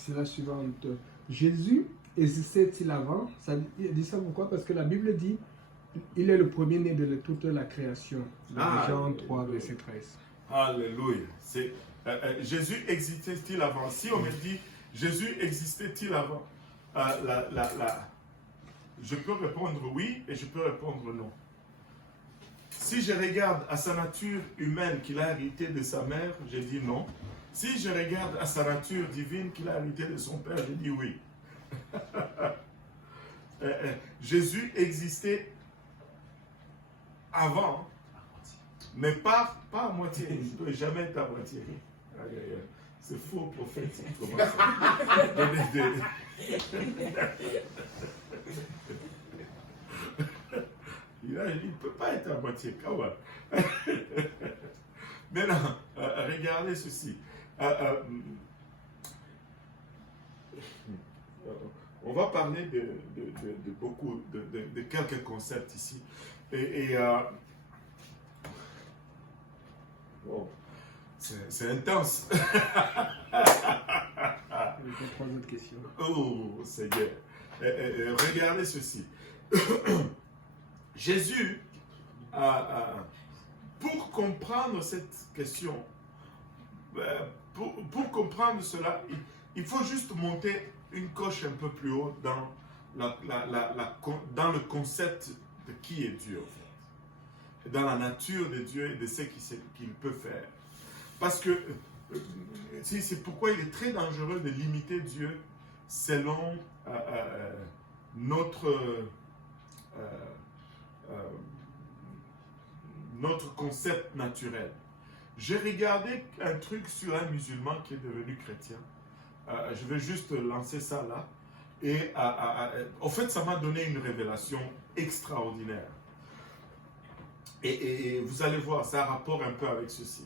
c'est la suivante. Jésus existait-il avant? Ça dit ça pourquoi? Parce que la Bible dit il est le premier-né de toute la création. Jean 3, verset 13. Alléluia. Jésus existait-il avant? Si on me dit Jésus existait-il avant, je peux répondre oui et je peux répondre non. Si je regarde à sa nature humaine qu'il a hérité de sa mère, je dis non. Si je regarde à sa nature divine qu'il a hérité de son père, je dis oui. Jésus existait avant, mais pas à moitié. Il ne peut jamais être à moitié. C'est faux, prophète. Il ne peut pas être à moitié. Maintenant, regardez ceci. On va parler de beaucoup, de quelques concepts ici. Bon, c'est intense. Trois autres questions. Oh, Seigneur. Regardez ceci. Jésus, pour comprendre cette question, pour comprendre cela, il faut juste monter une coche un peu plus haut dans, dans le concept de qui est Dieu, en fait. Dans la nature de Dieu et de ce qu'il peut faire. Parce que c'est pourquoi il est très dangereux de limiter Dieu selon notre concept naturel. J'ai regardé un truc sur un musulman qui est devenu chrétien. Je vais juste lancer ça là. Et en fait, ça m'a donné une révélation extraordinaire. Et vous allez voir, ça a rapport un peu avec ceci.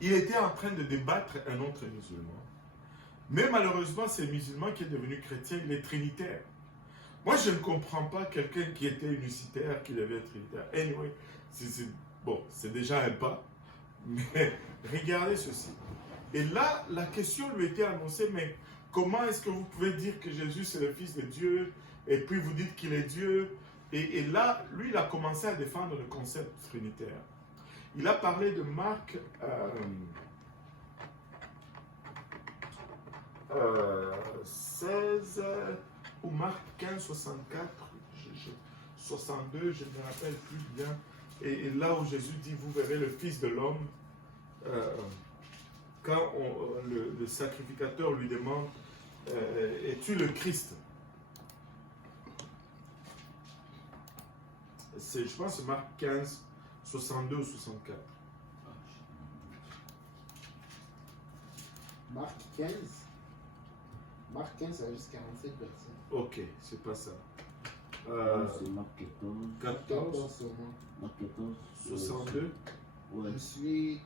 Il était en train de débattre un autre musulman. Mais malheureusement, ce musulman qui est devenu chrétien, il est trinitaire. Moi, je ne comprends pas quelqu'un qui était unicitaire, qui devait être trinitaire. Anyway, c'est déjà un pas. Mais regardez ceci. Et là, la question lui était annoncée, mais comment est-ce que vous pouvez dire que Jésus c'est le Fils de Dieu, et puis vous dites qu'il est Dieu? Et là, lui, il a commencé à défendre le concept trinitaire. Il a parlé de Marc 16 ou Marc 15, 64, 62, je ne me rappelle plus bien. Et là où Jésus dit, vous verrez le Fils de l'homme, quand le sacrificateur lui demande, es-tu le Christ? Je pense que c'est Marc 15, 62 ou 64. Marc 15. Marc 15, ça a juste 47 versets. Ok, c'est pas ça. C'est Marc 14. 14 Marc 14. 62. Ouais. Jésus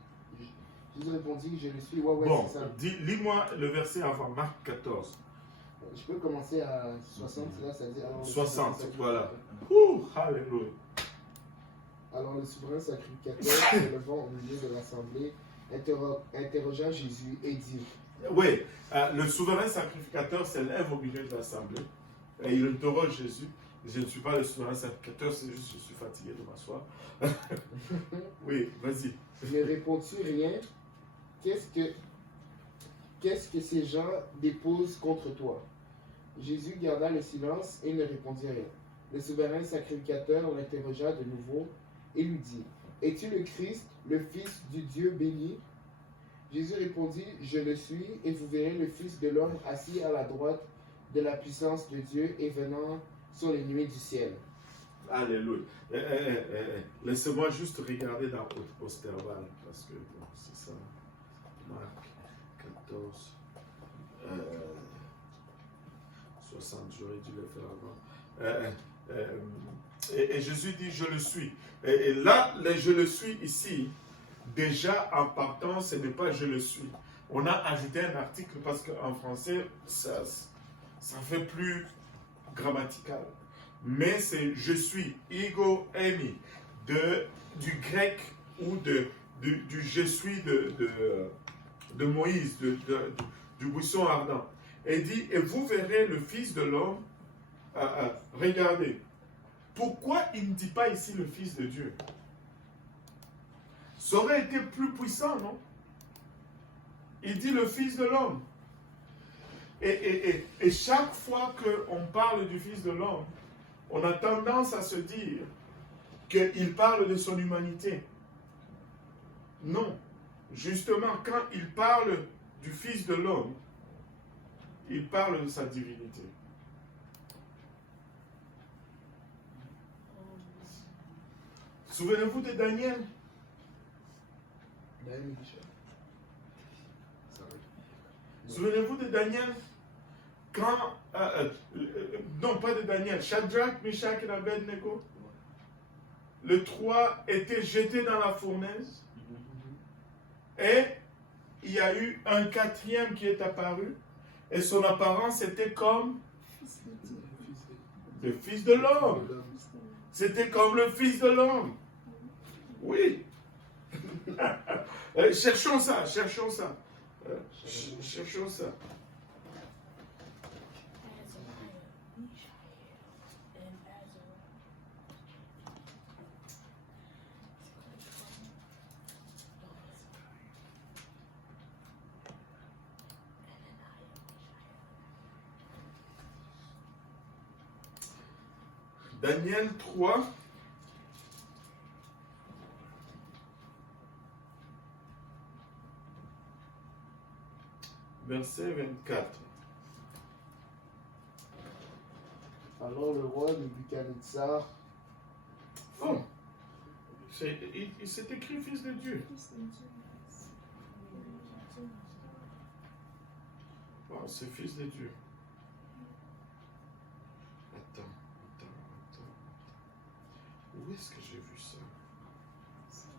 répondit, je le suis. Ouais, Bon, c'est ça. lis-moi le verset avant, Marc 14. Je peux commencer à 60, là, ça dit. Alors, 60, voilà. Ouh, alléluia. Alors le souverain sacrificateur, se levant au milieu de l'assemblée, interrogea Jésus et dit. Oui, le souverain sacrificateur se lève au milieu de l'assemblée et il interroge Jésus. Je ne suis pas le souverain sacrificateur, c'est juste que je suis fatigué de m'asseoir. Oui, vas-y. Ne réponds-tu rien? Qu'est-ce que ces gens déposent contre toi? Jésus garda le silence et ne répondit rien. Le souverain sacrificateur l'interrogea de nouveau et lui dit, es-tu le Christ, le Fils du Dieu béni? Jésus répondit, je le suis, et vous verrez le Fils de l'homme assis à la droite de la puissance de Dieu et venant sur les nuées du ciel. Alléluia. Laissez-moi juste regarder dans votre post-verbal, parce que bon, c'est ça. Marc 14, 60, j'aurais dû le faire avant. Et Jésus dit, je le suis. Et là, le je le suis ici, déjà en partant, ce n'est pas je le suis. On a ajouté un article parce qu'en français, ça fait plus grammatical. Mais c'est je suis, ego emi, du grec ou du je suis de Moïse, du buisson ardent. Et dit, et vous verrez le Fils de l'homme. Regardez. Pourquoi il ne dit pas ici le Fils de Dieu? Ça aurait été plus puissant, non? Il dit le Fils de l'homme. Et chaque fois qu'on parle du Fils de l'homme, on a tendance à se dire qu'il parle de son humanité. Non. Justement, quand il parle du Fils de l'homme, il parle de sa divinité. Souvenez-vous de Daniel. Souvenez-vous de Daniel. Quand, non pas de Daniel, Shadrach, Meshach et Abednego, le 3 était jeté dans la fournaise. Et il y a eu un quatrième qui est apparu. Et son apparence était comme le Fils de l'homme. C'était comme le Fils de l'homme. Oui. Cherchons ça, cherchons ça. Cherchons ça. Daniel 3. Verset 24. Alors le roi Nebuchadnezzar. Oh, c'est écrit Fils de Dieu. Oh, c'est Fils de Dieu. Attends. Où est-ce que j'ai vu ça?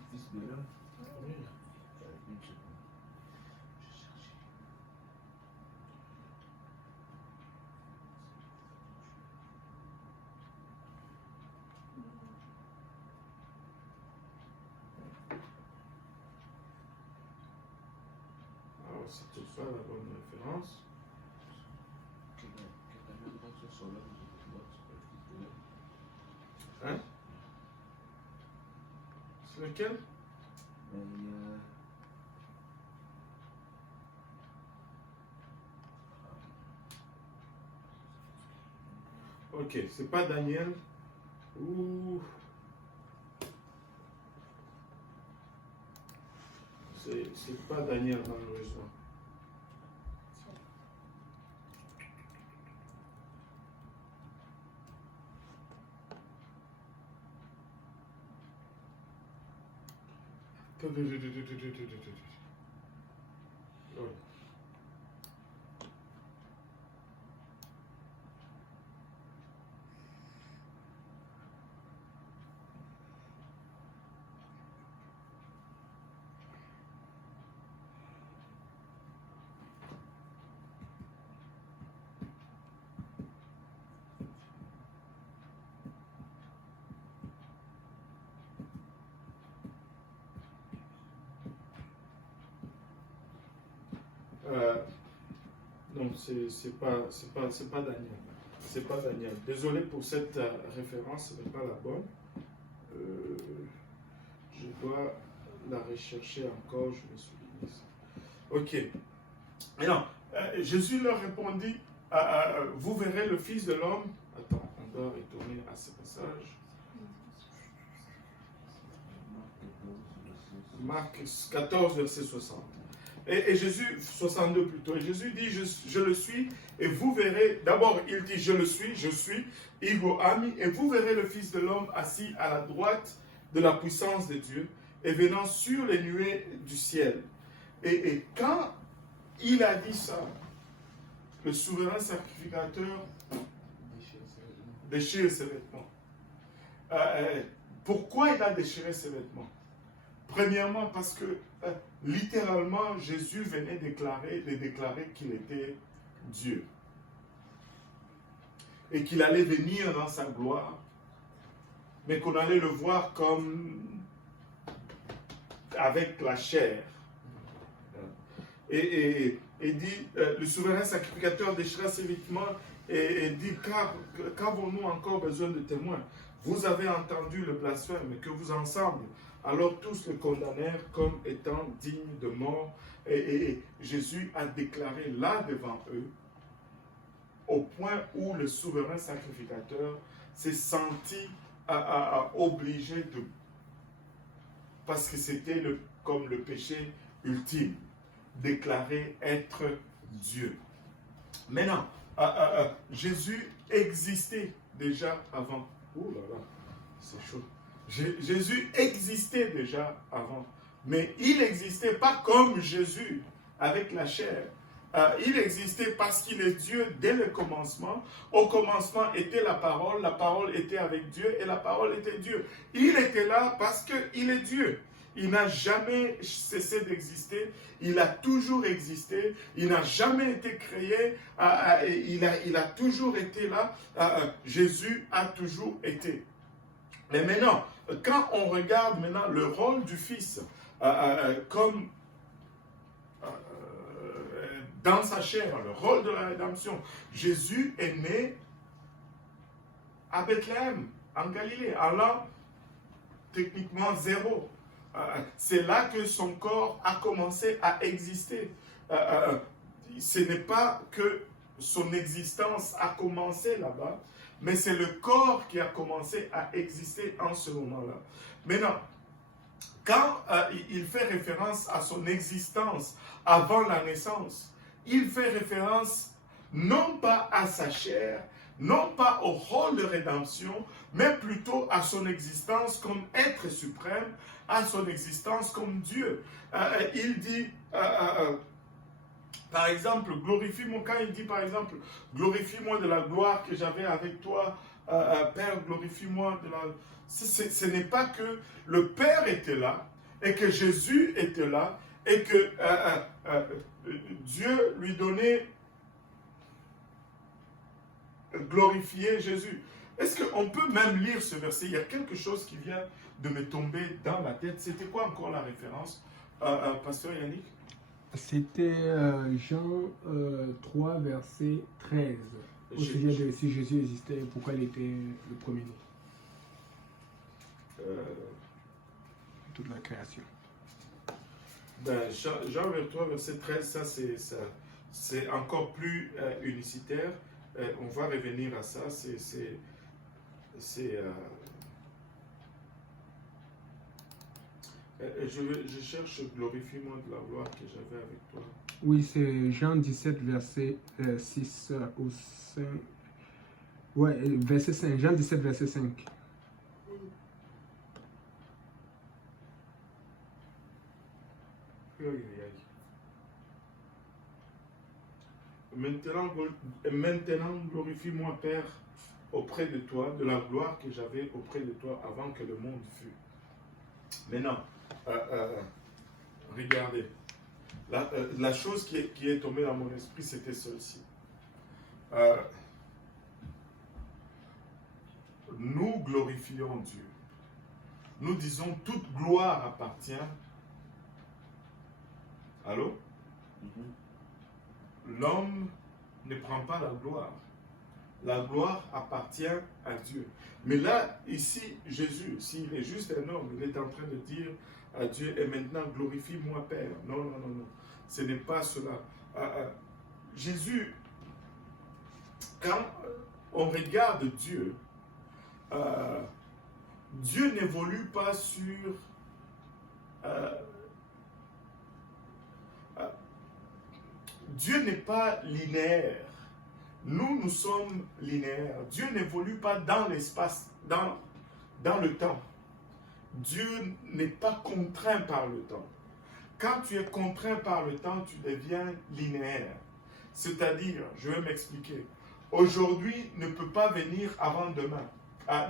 Fils de l'homme. Oui. Alors, c'est tout ça la bonne référence. Hein? C'est lequel? Ok, c'est pas Daniel. Ouh. C'est pas Daniel malheureusement. Ouais. Non, c'est pas Daniel. C'est pas Daniel. Désolé pour cette référence, ce n'est pas la bonne. Je dois la rechercher encore, je me souviens ça. Ok. Alors, Jésus leur répondit, vous verrez le Fils de l'homme. Attends, on doit retourner à ce passage. Marc 14, verset 60. Et Jésus, 62 plutôt, et Jésus dit, je le suis, et vous verrez, d'abord il dit, je le suis, Igo Ami, et vous verrez le Fils de l'homme assis à la droite de la puissance de Dieu, et venant sur les nuées du ciel. Et quand il a dit ça, le souverain sacrificateur déchire ses vêtements. Pourquoi il a déchiré ses vêtements? Premièrement, parce que littéralement, Jésus venait de déclarer qu'il était Dieu. Et qu'il allait venir dans sa gloire, mais qu'on allait le voir comme avec la chair. Et il dit, le souverain sacrificateur déchira ses vêtements et dit, qu'avons-nous encore besoin de témoins? Vous avez entendu le blasphème, que vous ensemble. Alors tous le condamnèrent comme étant digne de mort. Et Jésus a déclaré là devant eux, au point où le souverain sacrificateur s'est senti obligé de... Parce que c'était comme le péché ultime, déclarer être Dieu. Maintenant, Jésus existait déjà avant. Oh là là, c'est chaud. Jésus existait déjà avant. Mais il n'existait pas comme Jésus, avec la chair. Il existait parce qu'il est Dieu dès le commencement. Au commencement était la parole était avec Dieu et la parole était Dieu. Il était là parce qu'il est Dieu. Il n'a jamais cessé d'exister, il a toujours existé, il n'a jamais été créé, il a toujours été là, Jésus a toujours été. Mais maintenant, quand on regarde maintenant le rôle du Fils, comme dans sa chair, le rôle de la rédemption, Jésus est né à Bethléem, en Galilée, à l'an techniquement 0. C'est là que son corps a commencé à exister. Ce n'est pas que son existence a commencé là-bas, mais c'est le corps qui a commencé à exister en ce moment-là. Maintenant, quand il fait référence à son existence avant la naissance, il fait référence non pas à sa chair, non pas au rôle de rédemption, mais plutôt à son existence comme être suprême, à son existence comme Dieu. Il dit, par exemple, glorifie-moi, quand il dit par exemple, glorifie-moi de la gloire que j'avais avec toi, Père, glorifie-moi de la... Ce n'est pas que le Père était là, et que Jésus était là, et que Dieu lui donnait glorifier Jésus. Est-ce qu'on peut même lire ce verset? Il y a quelque chose qui vient de me tomber dans la tête. C'était quoi encore la référence, Pasteur Yannick? C'était Jean 3, verset 13. Au sujet de si Jésus existait et pourquoi il était le premier-né. Toute la création. Ben, Jean 3, verset 13, ça c'est encore plus unicitaire. On va revenir à ça. Je cherche glorifie-moi de la gloire que j'avais avec toi. Oui, c'est Jean 17, verset 6 au 5. Ouais, verset 5. Jean 17, verset 5. Maintenant, glorifie-moi, Père, auprès de toi, de la gloire que j'avais auprès de toi avant que le monde fût. Maintenant, regardez, la chose qui est tombée dans mon esprit, c'était celle-ci. Nous glorifions Dieu. Nous disons toute gloire appartient. Allô? L'homme ne prend pas la gloire. La gloire appartient à Dieu. Mais là, ici, Jésus, s'il est juste un homme, il est en train de dire à Dieu, et maintenant glorifie-moi, Père. Non, non, non, non. Ce n'est pas cela. Jésus, quand on regarde Dieu, Dieu n'évolue pas sur... Dieu n'est pas linéaire. Nous sommes linéaires. Dieu n'évolue pas dans l'espace, dans le temps. Dieu n'est pas contraint par le temps. Quand tu es contraint par le temps, tu deviens linéaire. C'est-à-dire, je vais m'expliquer. Aujourd'hui ne peut pas venir avant demain.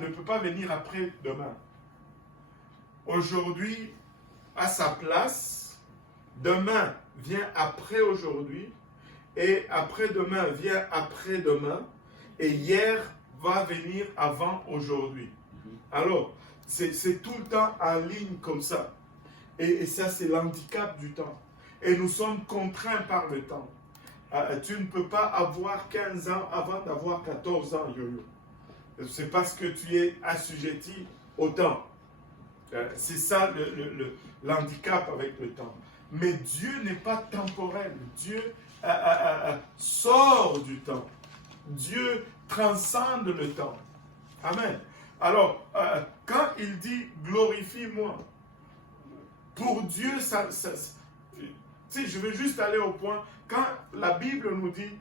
Ne peut pas venir après demain. Aujourd'hui, à sa place, demain vient après aujourd'hui, et après-demain vient après-demain, et hier va venir avant aujourd'hui. Alors, c'est tout le temps en ligne comme ça. Et ça, c'est l'handicap du temps. Et nous sommes contraints par le temps. tu ne peux pas avoir 15 ans avant d'avoir 14 ans, yo-yo. C'est parce que tu es assujetti au temps. C'est ça l'handicap avec le temps. Mais Dieu n'est pas temporel. Dieu sort du temps. Dieu transcende le temps. Amen. Alors, quand il dit glorifie-moi, pour Dieu, je veux juste aller au point. Quand la Bible nous dit,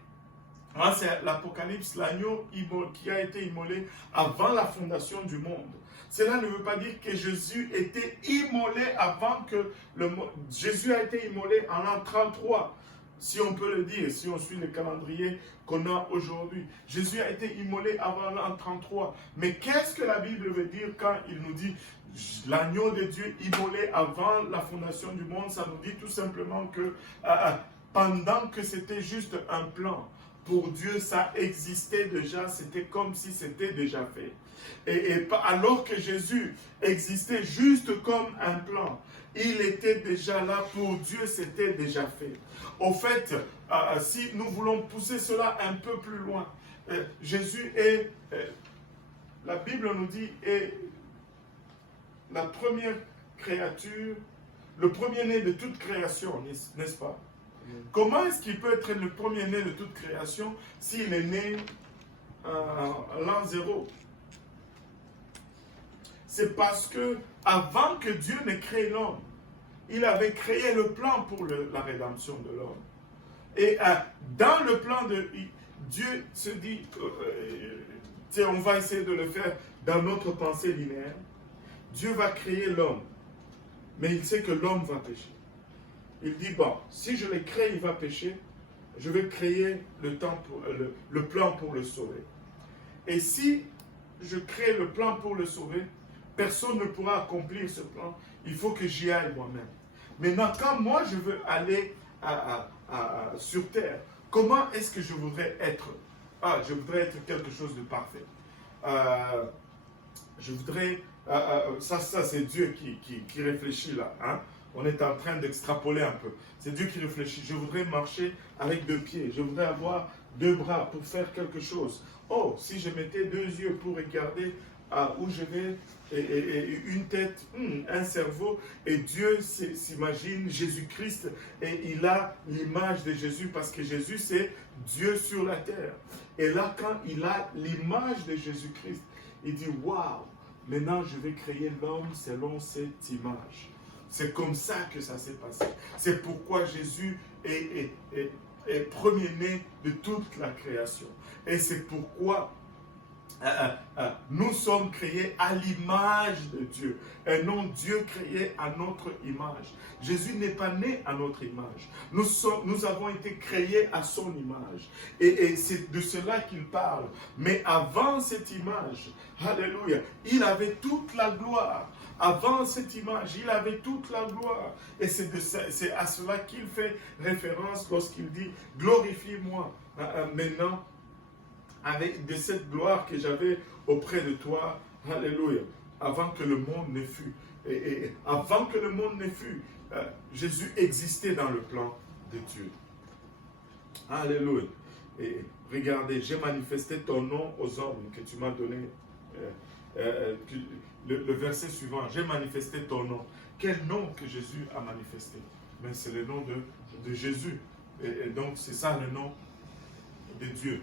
c'est l'Apocalypse, l'agneau qui a été immolé avant la fondation du monde. Cela ne veut pas dire que Jésus était immolé avant que Jésus a été immolé en l'an 33. Si on peut le dire, si on suit le calendrier qu'on a aujourd'hui. Jésus a été immolé avant l'an 33. Mais qu'est-ce que la Bible veut dire quand il nous dit l'agneau de Dieu immolé avant la fondation du monde? Ça nous dit tout simplement que pendant que c'était juste un plan, pour Dieu ça existait déjà, c'était comme si c'était déjà fait. Et alors que Jésus existait juste comme un plan, il était déjà là, pour Dieu c'était déjà fait. Au fait, si nous voulons pousser cela un peu plus loin, Jésus est, la Bible nous dit, est la première créature, le premier-né de toute création, n'est-ce pas? Comment est-ce qu'il peut être le premier-né de toute création s'il est né à l'an 0? C'est parce que avant que Dieu ne crée l'homme, il avait créé le plan pour la rédemption de l'homme. Et dans le plan de Dieu se dit, on va essayer de le faire dans notre pensée linéaire. Dieu va créer l'homme, mais il sait que l'homme va pécher. Il dit, bon, si je le crée, il va pécher, je vais créer le plan pour le sauver. Et si je crée le plan pour le sauver, personne ne pourra accomplir ce plan. Il faut que j'y aille moi-même. Maintenant, quand moi je veux aller sur terre, comment est-ce que je voudrais être? Je voudrais être quelque chose de parfait. Je voudrais... ça c'est Dieu qui réfléchit là. Hein? On est en train d'extrapoler un peu. C'est Dieu qui réfléchit. Je voudrais marcher avec 2 pieds. Je voudrais avoir 2 bras pour faire quelque chose. Oh, si je mettais 2 yeux pour regarder où je vais, et une tête, un cerveau, et Dieu s'imagine Jésus-Christ, et il a l'image de Jésus, parce que Jésus c'est Dieu sur la terre. Et là, quand il a l'image de Jésus-Christ, il dit, waouh, maintenant je vais créer l'homme selon cette image. C'est comme ça que ça s'est passé. C'est pourquoi Jésus est premier-né de toute la création. Et c'est pourquoi nous sommes créés à l'image de Dieu. Et non Dieu créé à notre image. Jésus n'est pas né à notre image. Nous avons été créés à son image. Et c'est de cela qu'il parle. Mais avant cette image, alléluia, il avait toute la gloire. Avant cette image, il avait toute la gloire. Et c'est à cela qu'il fait référence lorsqu'il dit « Glorifie-moi maintenant de cette gloire que j'avais auprès de toi. » Alléluia. Avant que le monde ne fût. Et avant que le monde ne fût, Jésus existait dans le plan de Dieu. Alléluia. Et regardez, j'ai manifesté ton nom aux hommes que tu m'as donné. Le verset suivant, j'ai manifesté ton nom. Quel nom que Jésus a manifesté? Mais c'est le nom de Jésus. Et donc c'est ça le nom de Dieu.